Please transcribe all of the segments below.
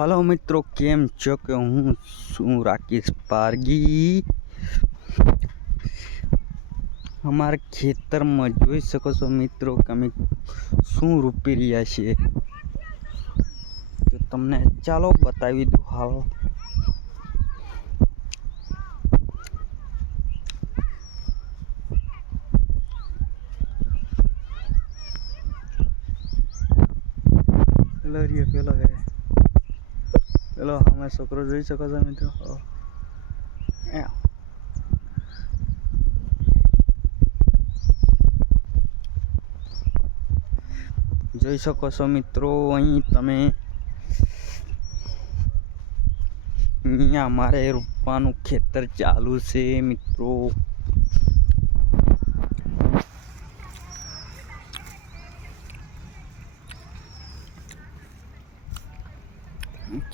Hello मित्रों, केम छो के हूँ शू राकेश पारगी। हमारे खेतर में જોઈ શકો છો મિત્રો કે અમે શું રોપી રહ્યા છીએ, તો તમને ચાલો બતાવી દઉં હાલ। પેલો અમે છોકરો જોઈ શકો છો મિત્રો। જોઈ શકો છો મિત્રો, અહીં તમે અહીંયા અમારે રોપવાનું ખેતર ચાલુ છે મિત્રો।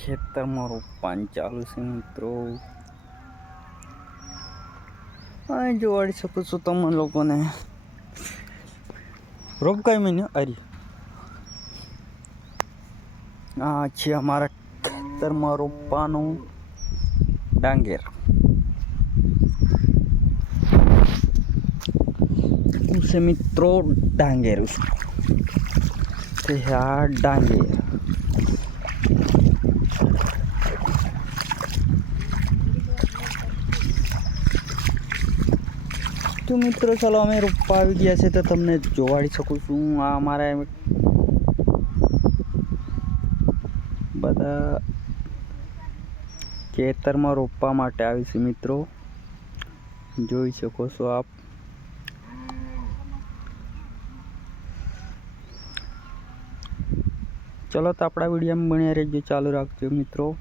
ખેતરમાં રોપવાનું ચાલુ છે મિત્રો। અહીં જોવાડી શકો છો તમે લોકોને। રોપ કઈ મહિને અરી આ છે અમારા ખેતરમાં રોપવાનું ડાંગર। છે મિત્રો ડાંગર, તે આ ડાંગર तो मित्रों चलो अमे रोपवा આવી ગયા છે, તો તમને જોવાડી શકું છું। આ અમારા બધા ખેતરમાં રોપવા માટે આવી છે મિત્રો, જોઈ શકો છો આપ। चलो तो अपना वीडियो में बने रहिए, चालू रखो मित्रों।